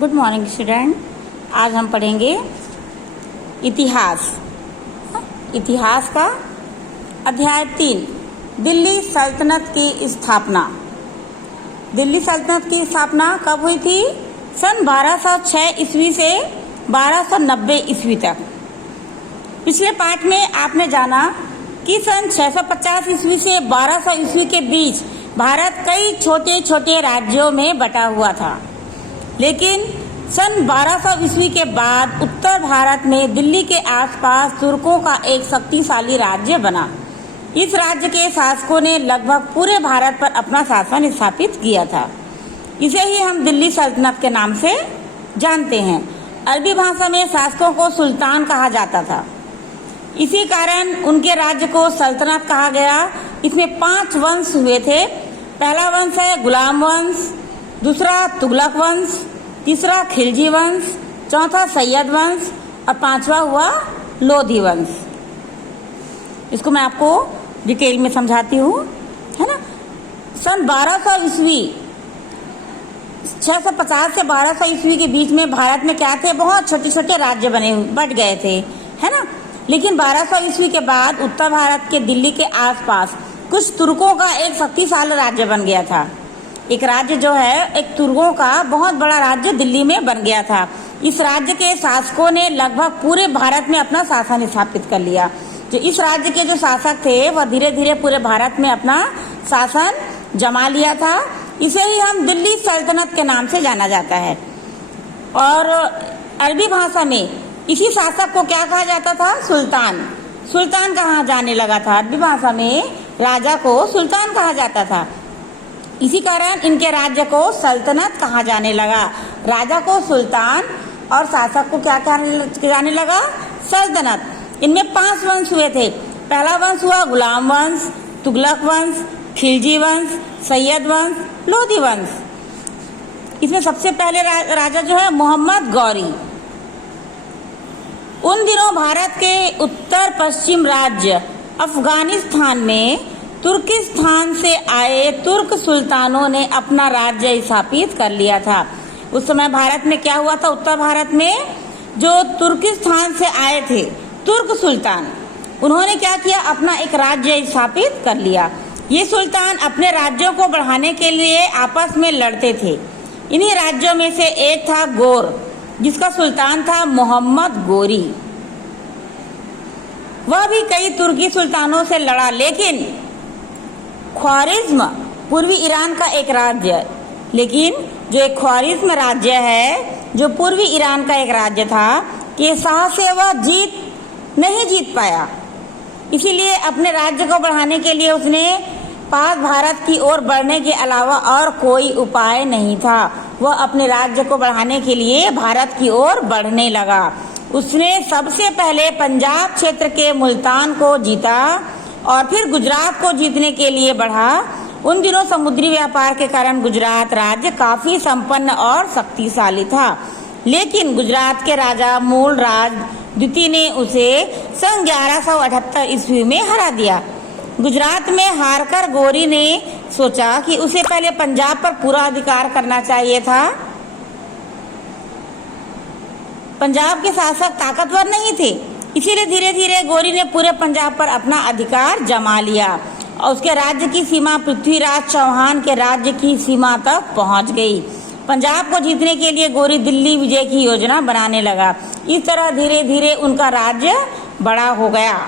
Good morning student. आज हम पढ़ेंगे इतिहास। इतिहास का अध्याय 3, दिल्ली सल्तनत की स्थापना। दिल्ली सल्तनत की स्थापना कब हुई थी? सन 1206 ईस्वी से 1290 ईस्वी तक। पिछले पाठ में आपने जाना कि सन 650 ईस्वी से 1200 ईस्वी के बीच भारत कई छोटे छोटे राज्यों में बटा हुआ था, लेकिन सन 1200 ईस्वी के बाद उत्तर भारत में दिल्ली के आसपास तुर्कों का एक शक्तिशाली राज्य बना। इस राज्य के शासकों ने लगभग पूरे भारत पर अपना शासन स्थापित किया था। इसे ही हम दिल्ली सल्तनत के नाम से जानते हैं। अरबी भाषा में शासकों को सुल्तान कहा जाता था, इसी कारण उनके राज्य को सल्तनत कहा गया। इसमें 5 वंश हुए थे। पहला वंश है गुलाम वंश, दूसरा तुगलक वंश, तीसरा खिलजी वंश, चौथा सैयद वंश और 5वां हुआ लोधी वंश। इसको मैं आपको डिटेल में समझाती हूँ, है ना। सन 1200 ईस्वी 650 से 1200 ईस्वी के बीच में भारत में क्या थे? बहुत छोटे छोटे राज्य बट गए थे, है ना। लेकिन 1200 ईस्वी के बाद उत्तर भारत के दिल्ली के आसपास कुछ तुर्कों का एक शक्तिशाली राज्य बन गया था। एक राज्य जो है, एक तुर्कों का बहुत बड़ा राज्य दिल्ली में बन गया था। इस राज्य के शासकों ने लगभग पूरे भारत में अपना शासन स्थापित कर लिया। जो इस राज्य के जो शासक थे वह धीरे धीरे पूरे भारत में अपना शासन जमा लिया था। इसे ही हम दिल्ली सल्तनत के नाम से जाना जाता है। और अरबी भाषा में इसी शासक को क्या कहा जाता था? सुल्तान। सुल्तान कहा जाने लगा था। अरबी भाषा में राजा को सुल्तान कहा जाता था, इसी कारण इनके राज्य को सल्तनत कहा जाने लगा। राजा को सुल्तान और शासक को क्या कहा जाने लगा? सल्तनत। इनमें 5 वंश हुए थे। पहला वंश हुआ गुलाम वंश, तुगलक वंश, खिलजी वंश, सैयद वंश, लोधी वंश। इसमें सबसे पहले राजा जो है मोहम्मद गौरी। उन दिनों भारत के उत्तर पश्चिम राज्य अफगानिस्तान में तुर्किस्तान से आए तुर्क सुल्तानों ने अपना राज्य स्थापित कर लिया था। उस समय भारत में क्या हुआ था? उत्तर भारत में जो तुर्किस्तान से आए थे तुर्क सुल्तान, उन्होंने क्या किया? अपना एक राज्य स्थापित कर लिया। ये सुल्तान अपने राज्यों को बढ़ाने के लिए आपस में लड़ते थे। इन्हीं राज्यों में से एक था गोर, जिसका सुल्तान था मोहम्मद गोरी। वह भी कई तुर्की सुल्तानों से लड़ा, लेकिन ख्वारिज्म पूर्वी ईरान का एक राज्य, लेकिन जो एक ख्वारिज्म राज्य है, जो पूर्वी ईरान का एक राज्य था, के साथ से वह नहीं जीत पाया। इसीलिए अपने राज्य को बढ़ाने के लिए उसने पास भारत की ओर बढ़ने के अलावा और कोई उपाय नहीं था। वह अपने राज्य को बढ़ाने के लिए भारत की ओर बढ़ने लगा। उसने सबसे पहले पंजाब क्षेत्र के मुल्तान को जीता और फिर गुजरात को जीतने के लिए बढ़ा। उन दिनों समुद्री व्यापार के कारण गुजरात राज्य काफी संपन्न और शक्तिशाली था, लेकिन गुजरात के राजा मूलराज द्वितीय ने उसे सन 1178 ईस्वी में हरा दिया। गुजरात में हारकर गोरी ने सोचा कि उसे पहले पंजाब पर पूरा अधिकार करना चाहिए था। पंजाब के शासक ताकतवर नहीं थे, इसीलिए धीरे धीरे गोरी ने पूरे पंजाब पर अपना अधिकार जमा लिया और उसके राज्य की सीमा पृथ्वीराज चौहान के राज्य की सीमा तक पहुंच गई। पंजाब को जीतने के लिए गोरी दिल्ली विजय की योजना बनाने लगा। इस तरह धीरे धीरे उनका राज्य बड़ा हो गया।